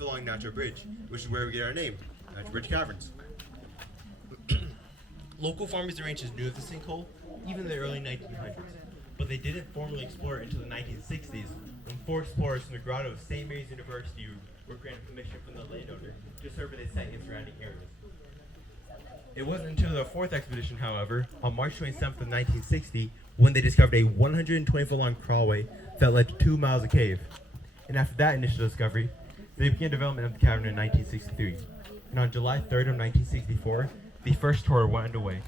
along Natural Bridge, which is where we get our name, Natural Bridge Caverns. Local farmers and ranchers knew of the sinkhole even in the early 1900s, but they didn't formally explore it until the 1960s when four explorers from the grotto of St. Mary's University were granted permission from the landowner to survey the site and surrounding areas. It wasn't until the fourth expedition, however, on March 27th of 1960, when they discovered a 120-foot-long crawlway that led to 2 miles of cave. And after that initial discovery, they began development of the cavern in 1963. And on July 3rd of 1964, the first tour went underway.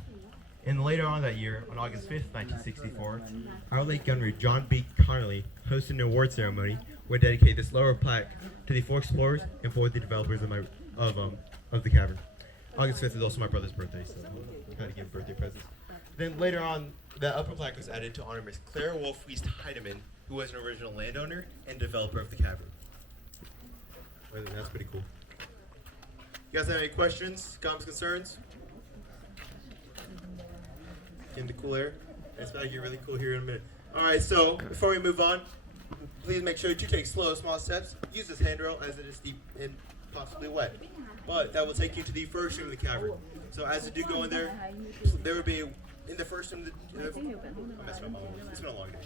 And later on that year, on August 5th, 1964, our late gunner John B. Connolly hosted an award ceremony where he dedicated this lower plaque to the four explorers and for the developers of the cavern. August 5th is also my brother's birthday, so I gotta give birthday presents. Then later on, the upper plaque was added to honor Miss Clara Wolf Wiest Heidemann, who was an original landowner and developer of the cavern. That's pretty cool. You guys have any questions, comments, concerns? In the cool air. It's about to get really cool here in a minute. All right, so before we move on, please make sure that you take slow, small steps. Use this handrail as it is deep and possibly wet. But that will take you to the first room of the cavern. So as you do go in there, there will be in the first room. I'm messing up my words. It's been a long day.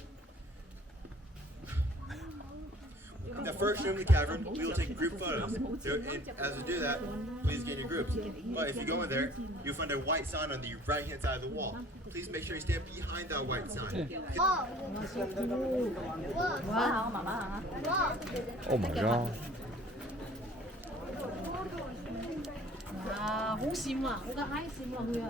In the first room of the cavern, we will take group photos. And as we do that, please get in your groups. But if you go in there, you'll find a white sign on the right-hand side of the wall. Please make sure you stand behind that white sign. Oh my god. 啊，好閃啊！我嘅 eye 閃落去啊！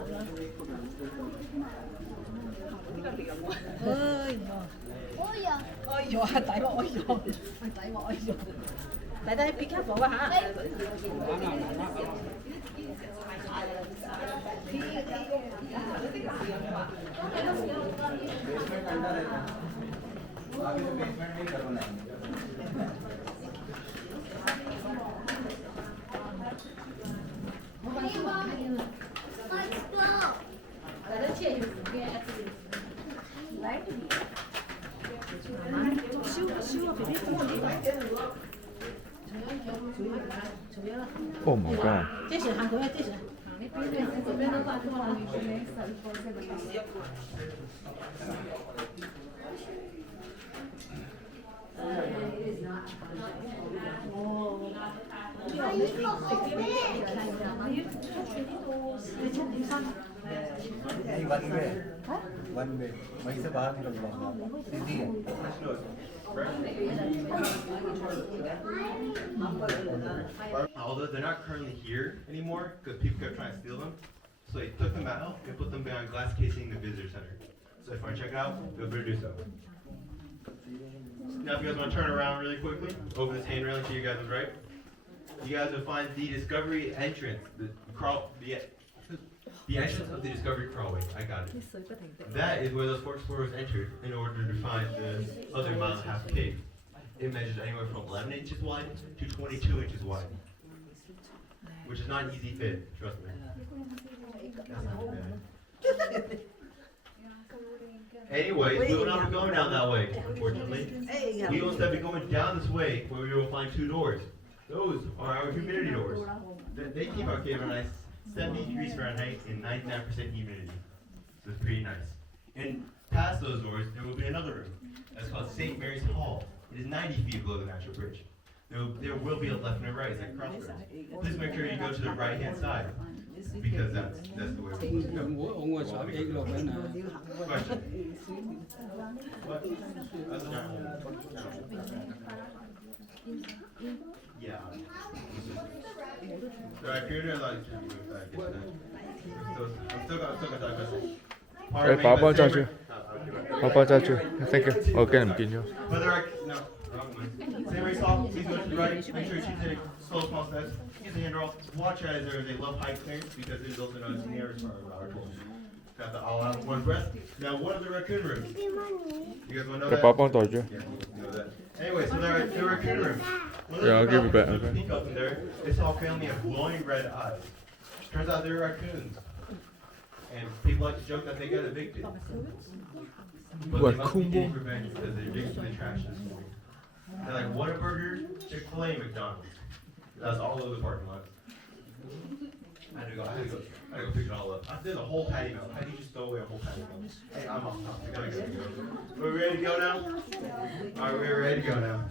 哎呀！哎呀！抵喎！哎呀！抵喎！哎呀！弟弟 be careful 啊嚇！Oh my god. 這時行佢啊！這時。One way. वहीं से बाहर निकल जाऊंगा सीधी है Although they're not currently here anymore because people kept trying to steal them, so they took them out and put them behind glass casing in the visitor center. So if you want to check it out, feel free to do so. Now if you guys want to turn around really quickly, over this handrail to you guys' right, you guys will find the Discovery entrance, the entrance of the Discovery crawlway. I got it. That is where those four explorers entered in order to find the other mile and a half cave. It measures anywhere from 11 inches wide to 22 inches wide, which is not an easy fit, trust me. That's not bad. Anyways, we will not be going down that way, unfortunately. We will instead be going down this way where we will find two doors. Those are our humidity doors. They keep our cave at a nice 70 degrees Fahrenheit and 99% humidity. So it's pretty nice. And past those doors, there will be another room. That's called St. Mary's Hall. It is 90 feet below the Natural Bridge. There will be a left and a right, it's like crossroads. Please make sure you go to the right-hand side, because that's the way we're supposed to go. Question? What? Yeah. So I figured it like I'm still gonna talk about this. 誒，爸爸揸住，爸爸揸住 ，thank you，我驚唔見咗。No, wrong one. St. Mary's Hall, please go to the right. Make sure you take slow, small steps. Use the handrail. Watch as there is a low height clearance because it is also known as the nearest part of our tour. Got the all out one breath. Now, what are the raccoon rooms? You guys want to know 你 that? 爸幫袋住。 Yeah, you know that. Anyway, so there are the raccoon rooms. Yeah, I'll give it back, okay. Peek up in there. They saw a family of glowing red eyes. Turns out they're raccoons. And people like to joke that they got evicted. But they must be getting revenge because they're addicted to the trash this morning. They're like Whataburger, Chick-fil-A, McDonald's. That's all over the parking lot. I had to go pick it all up. There's a whole patio. How do you just throw away a whole patio? Hey, I'm off top. I gotta go. Are we ready to go now? Alright, we're ready to go now.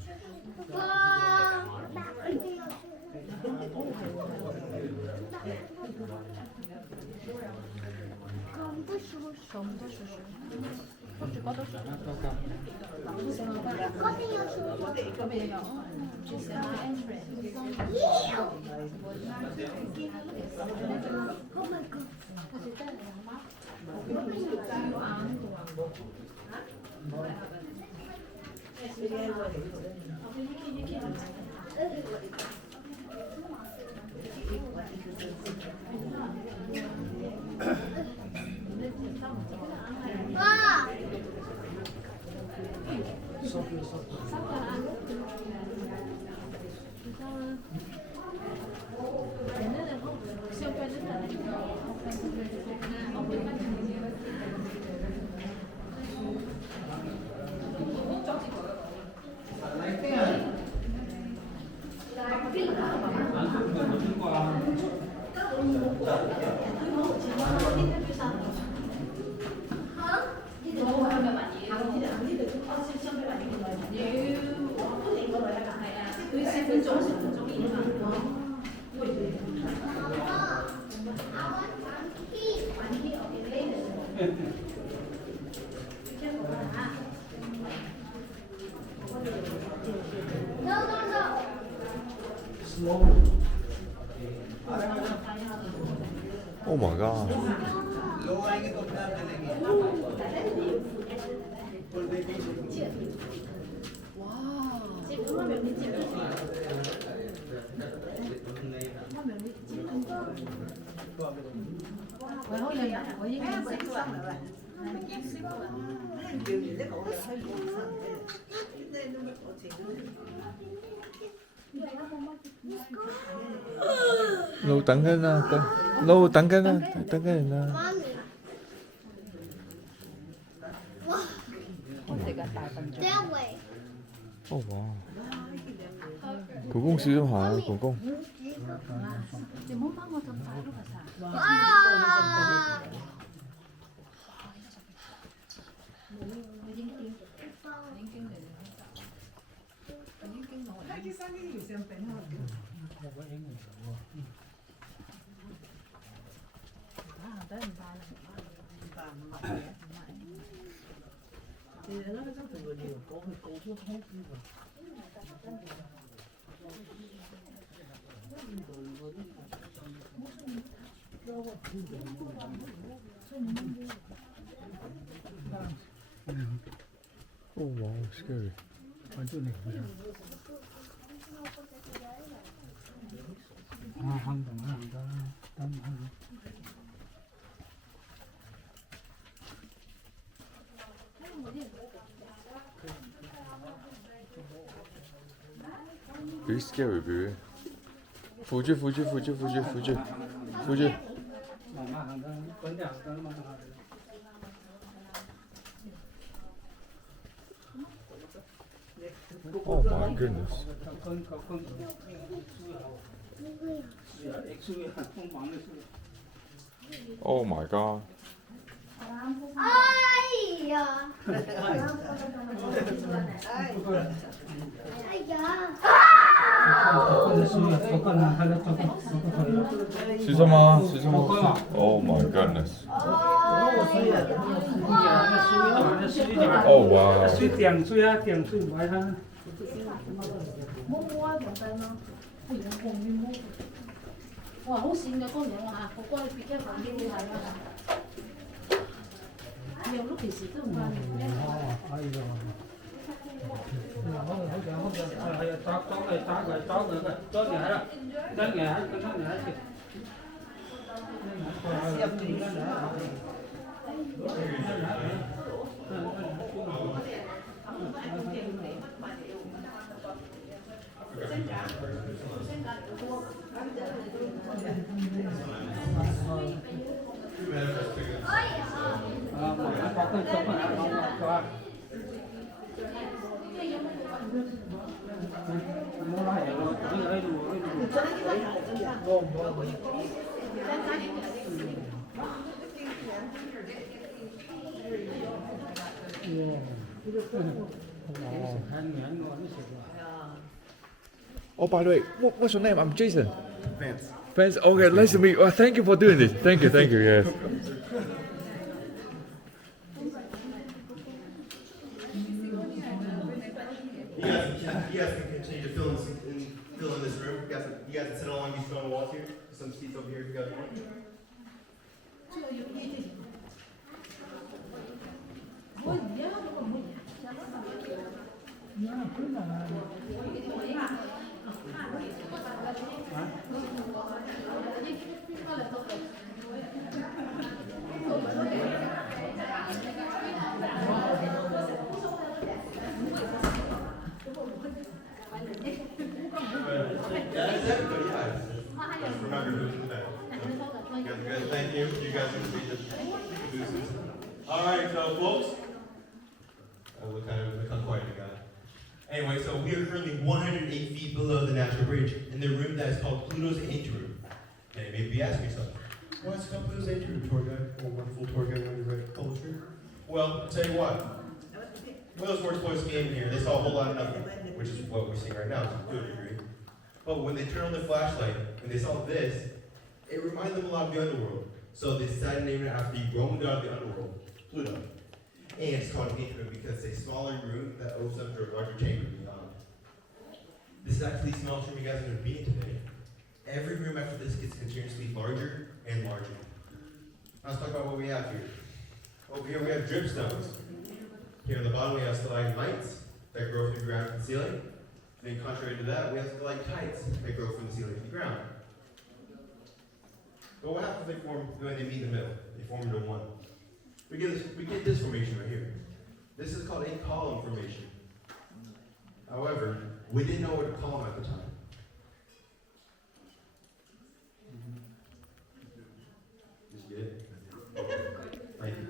Oh my god. लोग आएंगे तो अपने आप चलेंगे Lâu tặng cái na, lâu tặng cái na, tặng cái na. Oh wow. Cô公小心下，公公。Oh wow, scary. Very scary, baby. Fuji. Oh my goodness. Oh my god. 수সম아. Oh my goodness. Oh wow. Wow, hổ xin cái con nhỏ à, cô bị cái phản ứng này mà. Nhiều lúc thì sự tương quan. Oh, by the way, what's your name? I'm Jason. Vance. Vance. Okay, nice to meet you. Thank you for doing this. Thank you. Yes. You guys can continue to fill in this room. You guys can sit along these stone walls here. There's some seats over here if you guys want. Remember who's in the back. You guys are good. Thank you. You guys are going to be the boosters. All right, so folks. Look how quiet you got. Anyway, so we are currently 108 feet below the natural bridge in the room that is called Pluto's Anteroom. And you may be asking yourself, why is it called Pluto's Anteroom, tour guide? Or wonderful tour guide when you read culture? Well, I'll tell you what. When those sports boys came here, they saw a whole lot of nothing, which is what we're seeing right now to a degree. But when they turned on their flashlight and they saw this, it reminded them a lot of the underworld. So they decided to name it after the Roman god of the underworld, Pluto. And it's called an atrium because it's a smaller room that opens up to a larger chamber beyond. This is actually the smallest room you guys are going to be in today. Every room after this gets continuously larger and larger. Now let's talk about what we have here. Over here we have dripstones. Here on the bottom we have stalagmites that grow from the ground to the ceiling. Then contrary to that, we have stalactites that grow from the ceiling to the ground. But what happens when they meet in the middle? They form into one. We get this formation right here. This is called a column formation. However, we didn't know what to call them at the time. Did you get it? Thank you.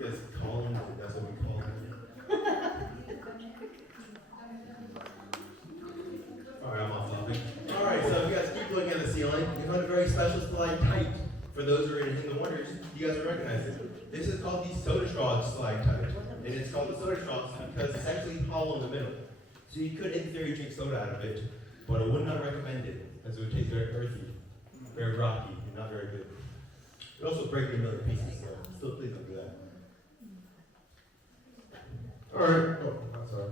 Yes, columns, that's what we call them. Alright, I'm off topic. Alright, so if you guys keep looking at the ceiling, you found a very special stalactite. For those who are in the wonders, you guys will recognize it. This is called the soda straw stalactite. And it's called the soda straw because it's actually hollow in the middle. So you could, in theory, drink soda out of it, but I would not recommend it, as it would taste very earthy, very rocky, and not very good. It would also break in a million pieces, so still please don't do that. Alright. Oh, I'm sorry.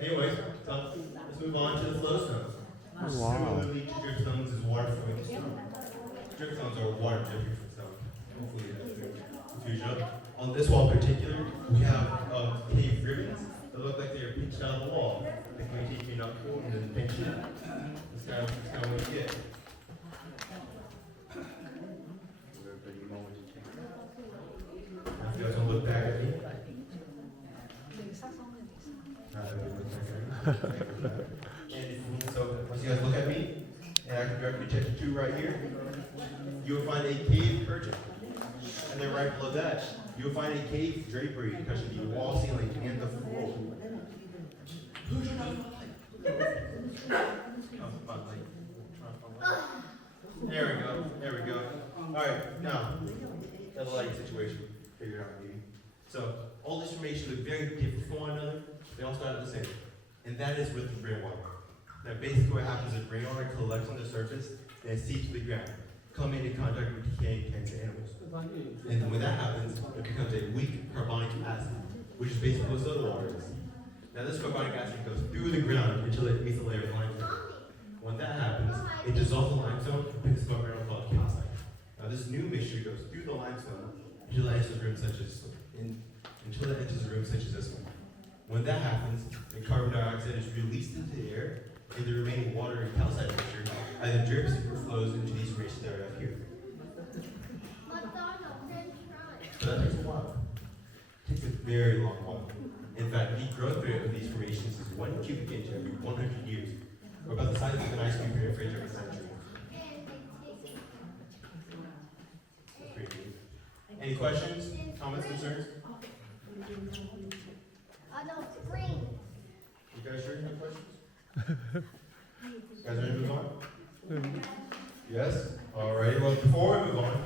Anyways, so let's move on to the flow stones. Similarly to dripstones is water flowing to stone. Dripstones are water dripping from stone. Hopefully that's confusion. On this wall in particular, we have cave ribbons that look like they are pinched out of the wall. They can take your knuckle and then pinch it. That's kind of what you get. Now, if you guys want to look back at me. So once you guys look at me, and I can direct your attention to right here, you will find a cave curtain. And then right below that, you will find a cave drapery touching the wall, ceiling, and the floor. There we go. Alright, now, that's a lighting situation. Figure it out maybe. So, all this information look very different from one another. They all start at the same. And that is with rainwater. Now basically what happens is rainwater collects on the surface and it seeps to the ground, coming into contact with decaying plants and animals. And then when that happens, it becomes a weak carbonic acid, which is basically what soda water is. Now this carbonic acid goes through the ground until it meets a layer of limestone. When that happens, it dissolves the limestone and picks up a mineral called calcite. Now this new mixture goes through the limestone until it enters a room such as this one. When that happens, the carbon dioxide is released into the air, and the remaining water and calcite mixture either drips or flows into these formations that are up here. So that takes a while. It takes a very long while. In fact, the growth rate of these formations is 1 cubic inch every 100 years, or about the size of an ice cream fridge every century. That's pretty neat. Any questions, comments, concerns? No, green. You guys sure you have questions? You guys ready to move on? Yes? Alrighty, well, before we move on,